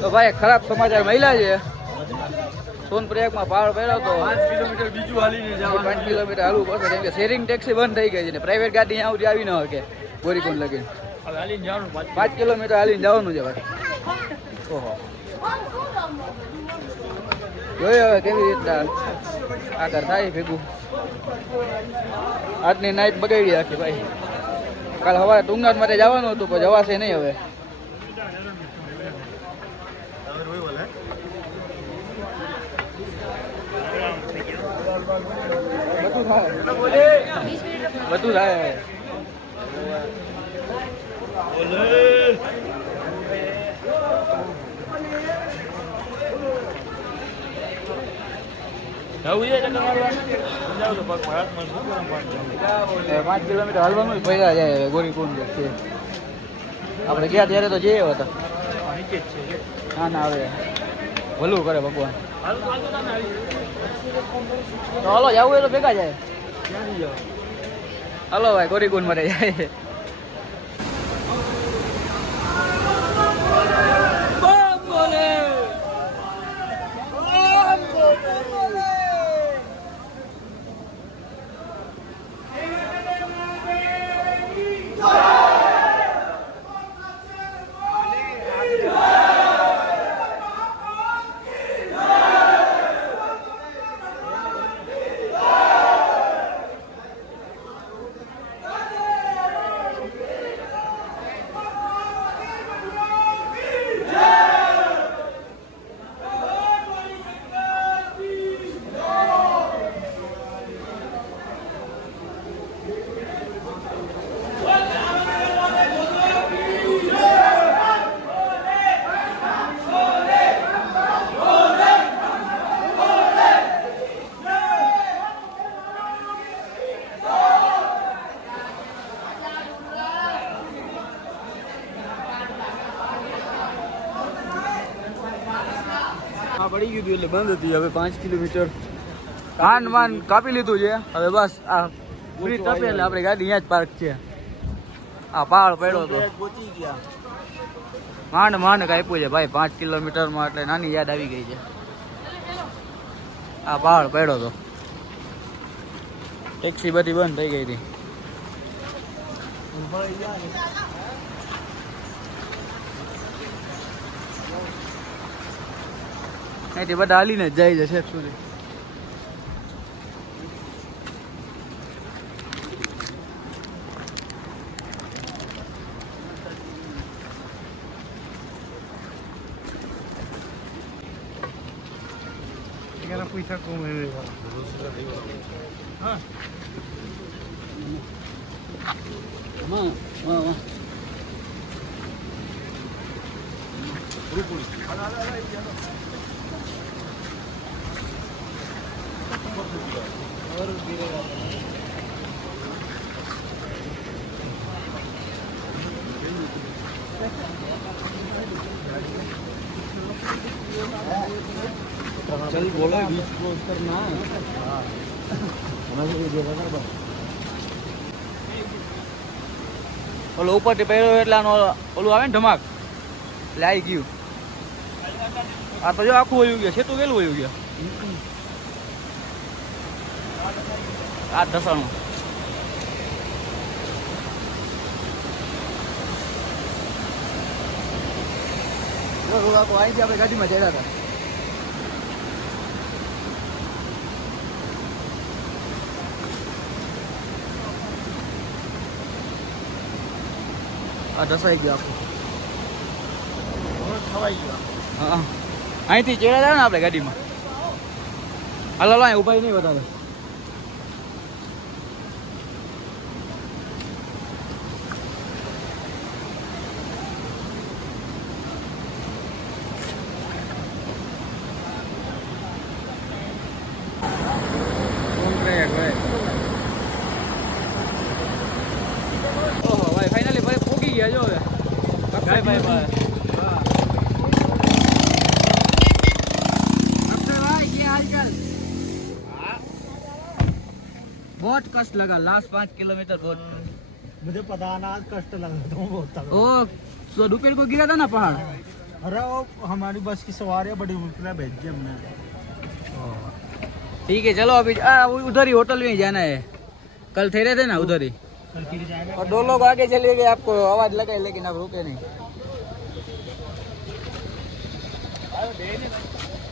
તો ભાઈ ખરાબ સમાચાર મળ્યા છે. સોનપ્રયાગમાં પહાડ પડ્યો તો 5 કિલોમીટર બીજું હાલીને જવાનું. 5 કિલોમીટર હાલવું પડશે કેમ કે શેરિંગ ટેક્સી બંધ થઈ ગઈ છે ને પ્રાઇવેટ ગાડી અહીંયા સુધી આવી ન શકે ગોરીકુંડ લગીને. હવે હાલીને જવાનું 5 કિલોમીટર હાલીને જવાનું છે ભાઈ. ઓહો જોઈએ હવે કેવી રીતના આગળ થાય ભેગું. આજની નાઈટ બગાડી રાખી ભાઈ. કાલ સવારે ટુંગનાથ માટે જવાનું હતું પણ જવાશે નહીં હવે. બધું થાય બધું થાય હવે. જવું છે ચક્કર મારવા જાવ તો પગ મારા 5 કિલોમીટર હાલવાનું પહેલા જાય ગોરીકુંડ છે. આપણે ગયા ત્યારે તો જઈએ હતા. નીચે જ છે. ના ના હવે ભલું કરે ભગવાન. તો હાલો જવું હોય તો ભેગા જાય. ક્યાંથી જાવ? હાલો ભાઈ ગોરીકુંડ માટે જાય. પડી ગયું એટલે બંધ હતી. હવે 5 કિલોમીટર માન કાપી લીધું છે. હવે બસ આ પૂરી ટપે એટલે આપણે ગાડી અહીંયા જ પાર્ક છે. આ પહાડ પડ્યો હતો પહોંચી ગયા. માંડ કાપ્યું છે ભાઈ 5 કિલોમીટરમાં એટલે નાની યાદ આવી ગઈ છે. આ પહાડ પડ્યો હતો. ટેક્સી બધી બંધ થઈ ગઈ હતી. અહીંથી બધા હાલીને જ જાય છે છેક સુધી. પૈસા કમાઈ હા चल बोलो बीच क्रॉस करना ઓલો ઉપરથી પહેર્યો એટલે આનો ઓલું આવે ને ધમાક એટલે આવી ગયું. આ તો જો આખું વયું ગયા છે. તું કેટલું વયું ગયા આ ધસાણું. અહીંથી આપણે ગાડીમાં ચડ્યા હતા. આ ધસાઈ ગયો આખું. ખવાઈ ગયો. હા અહીંથી ચડ્યા હતા ને આપણે ગાડીમાં. હાલો અહીં ઉભા નહીં વધારે. ઓહો ભાઈ ફાઇનલી ભાઈ પોગી ગયા જો હવે. ભાઈ ભાઈ ભાઈ बहुत कष्ट लगा लास्ट 5 किलोमीटर बहुत. मुझे पता ना आज कष्ट लगा था बहुत. ओ सो दोपहर को गिरा था ना पहाड़ अरे वो हमारी बस की सवारी बड़ी मुश्किल भेज दी हमने। ठीक है चलो अभी उधर ही होटल में ही जाना है, कल ठहरे थे ना उधर ही। कल फिर जाएगा। और 2 लोग आगे चले गए, आपको आवाज लगाए लेकिन आप रुके नहीं।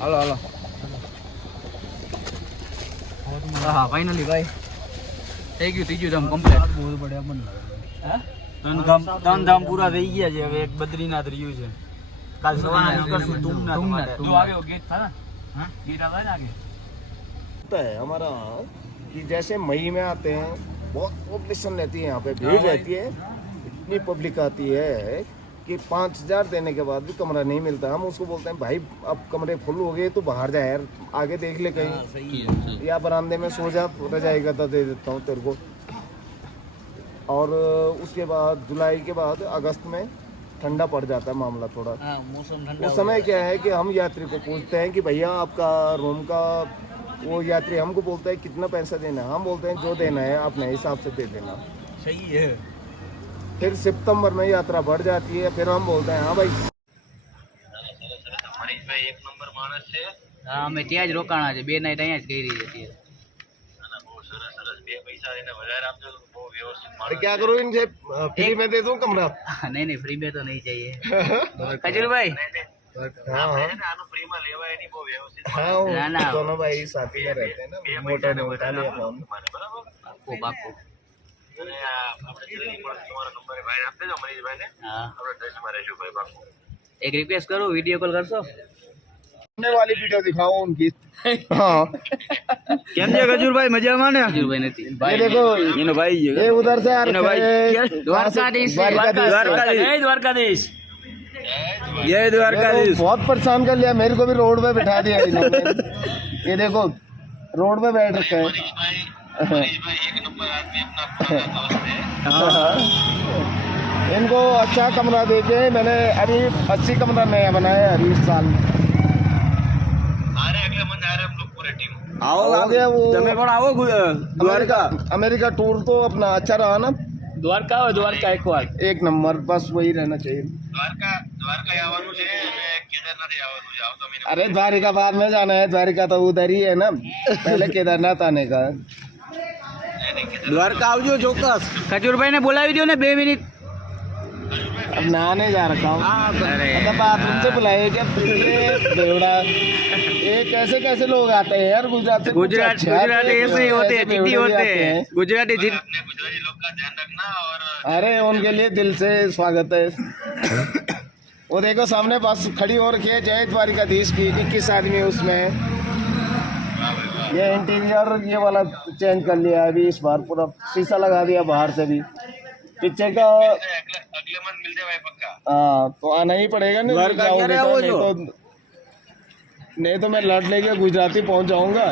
हेलो हेलो हाँ फाइनली भाई થઈ ગયું ત્રીજું ધામ કમ્પ્લીટ। बहुत बढ़िया मन लगा। ત્રણ ધામ પૂરા થઈ ગયા છે, હવે એક બદ્રીનાથ રહ્યું છે। કાલ સવારે નીકળશું તુંગનાથ માટે। जो आगे वो गेट था ना, हाँ गेट आता है ना आगे। होता है हमारा कि जैसे मई में आते हैं बहुत पॉपुलेशन रहती है यहाँ पे, भीड़ रहती है, इतनी पब्लिक आती है कि 5,000 देने के बाद भी कमरा नहीं मिलता। हम उसको बोलते हैं भाई अब कमरे फुल हो गए तो बाहर जा यार, आगे देख ले कहीं, या बरामदे में सो जा, रजाई गद्दा दे देता हूँ तेरे को। और उसके बाद जुलाई के बाद अगस्त में ठंडा पड़ जाता है मामला थोड़ा। मौसम उस समय क्या है कि हम यात्री को पूछते हैं कि भैया आपका रूम का, वो यात्री हमको बोलता है कितना पैसा देना है, हम बोलते हैं जो देना है अपने हिसाब से दे देना। सही है। फिर सितंबर में यात्रा बढ़ जाती है, फिर हम बोलते हैं हाँ भाई। હા અમે ત્યાં જ રોકાણા છે, 2 નાઈટ અહીંયા જ કરી હતી। अरे क्या करूँ इनसे फ्री में दे दूँ कमरा? नहीं नहीं फ्री में तो नहीं चाहिए खजूर भाई। हाँ हाँ ना, ना। दोनों भाई साथी में रहते हैं ना, मोटा ने उठा लिया फोन। પાકું પાકું હા एक रिक्वेस्ट करो, वीडियो कॉल करशो? सामने वाली वीडियो दिखाओ उनकी। हाँ કેમ છે ખજૂરભાઈ મજામાં ને? ખજૂરભાઈ નથી ये देखो એનો ભાઈ છે। ये उधर से आ रखे हैं। દ્વારકાધીશ દ્વારકાધीश। જય દ્વારકાધીશ જય ये तो દ્વારકાધીશ। बहुत परेशान कर लिया मेरे को भी, रोड पे बिठा दिया इन्होंने। ये देखो रोड पे बैठ रखे हैं। हाँ। इनको अच्छा कमरा देके मैंने अभी 80 कमरा नया बनाया है अभी इस साल। આવો हो गया वो તમે પણ આવો દ્વારકા। अमेरिका टूर तो अपना अच्छा रहा ना, દ્વારકા હોય દ્વારકા એક વાર। एक नंबर, बस वही रहना चाहिए। अरे द्वारिका बाद में जाना है, द्वारिका तो उधर ही है ना, पहले केदारनाथ आने का। દ્વારકા આવજો ચોક્કસ। ખજૂરભાઈ ને બોલાવી દો ને 2 મિનિટ। अब नहाने जा रखा हूँ। अरे मतलब बाथरूम से बुलाए क्या बेवड़ा? ये कैसे कैसे लोग आते हैं यार गुजरात से? गुजराती ऐसे ही होते हैं, जिद्दी होते हैं गुजराती जिद। अरे उनके लिए दिल से स्वागत है। वो देखो सामने बस खड़ी हो रखी है जय द्वारिकाधीश की, 21 आदमी उसमें। ये इंटीरियर ये वाला चेंज कर लिया अभी इस बार, पूरा शीशा लगा दिया बाहर से भी। पीछे का हाँ तो आना ही पड़ेगा ना, नहीं तो मैं लड़ लेके गुजराती पहुंच जाऊंगा।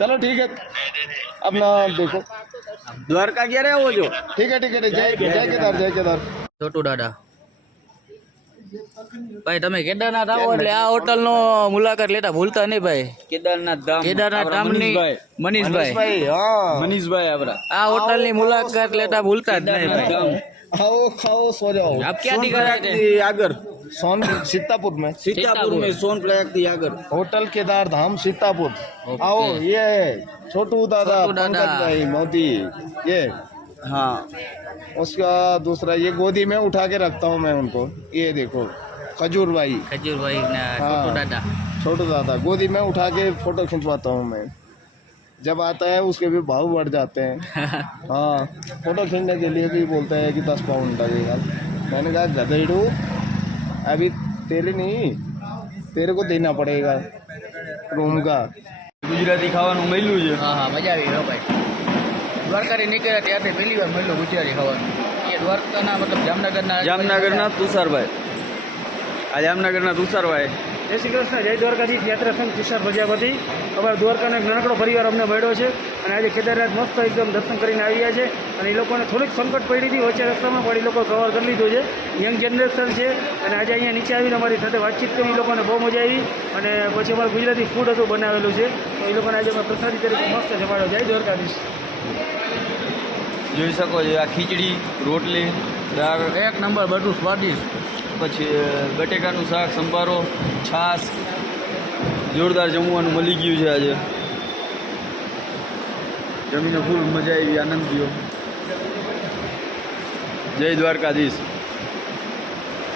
चलो ठीक है अपना देखो દ્વારકા ગયા રે આવો છો। ठीक है जय जय केदार जय केदार। છોટુ દાદા ભાઈ તમે કેદારનાથ આવો એટલે આ હોટલ નો મુલાકાત લેતા ભૂલતા નહીં ભાઈ। કેદારનાથ ધામની મનીષભાઈ हाँ મનીષભાઈ આપડા આ હોટલ ની મુલાકાત લેતા ભૂલતા જ નહીં ભાઈ। खाओ खाओ सो जाओ। આપ ક્યાંથી ગયા છે? आगर सोन सीतापुर में, सीतापुर में सोन प्रयाग थी आगर होटल केदार धाम सीतापुर। आओ ये छोटू दादा पंकज भाई मोदी, ये हाँ उसका दूसरा ये गोदी में उठा के रखता हूँ मैं उनको। ये देखो खजूर भाई, खजूर भाई ना हाँ। छोटू दादा छोटू दादा गोदी में उठा के फोटो खिंचवाता हूँ मैं। जब आता है उसके भी भाव बढ़ जाते हैं। हाँ फोटो खींचने के लिए भी बोलता है कि 10 पाउंड लगेगा। मैंने कहा गधेड़ू अभी तेरे नहीं, तेरे को देना पड़ेगा रूम का। ગુજરાતી ખાવાનું મળ્યું છે। હા હા મજા આવી ભાઈ। દ્વારકાથી નીકળ્યા ત્યારથી પહેલી વાર મળ્યું ગુજરાતી ખાવાનું। એ દ્વારકાના मतलब જામનગરના તુષારભાઈ, આ જામનગરના તુષારભાઈ। જય શ્રી કૃષ્ણ, જય દ્વારકાધીશ યાત્રા સંઘ તુષાર પ્રજાપતિ। અમારા દ્વારકાનો એક નાનકડો પરિવાર અમને મળ્યો છે અને આજે કેદારનાથ મસ્ત એકદમ દર્શન કરીને આવ્યા છે। અને એ લોકોને થોડીક સંકટ પડી હતી વચ્ચે રસ્તામાં, પણ એ લોકો કવર કરી લીધું છે। યંગ જનરેશન છે અને આજે અહીંયા નીચે આવીને અમારી સાથે વાતચીત કરી, એ લોકોને બહુ મજા આવી। અને પછી અમારું ગુજરાતી ફૂડ હતું બનાવેલું છે, તો એ લોકોને આજે અમે પ્રસાદી તરીકે મસ્ત જમાડ્યો। જય દ્વારકાધીશ। જોઈ શકો છો આ ખીચડી રોટલી દાળ એક નંબર, બધું સ્વાદિષ્ટ। પછી બટેકાનું શાક, સંભારો, છાશ, જોરદાર જમવાનું મળી ગયું છે આજે. જમીને ફૂલ મજા આવી, આનંદ થયો. જય દ્વારકાધીશ.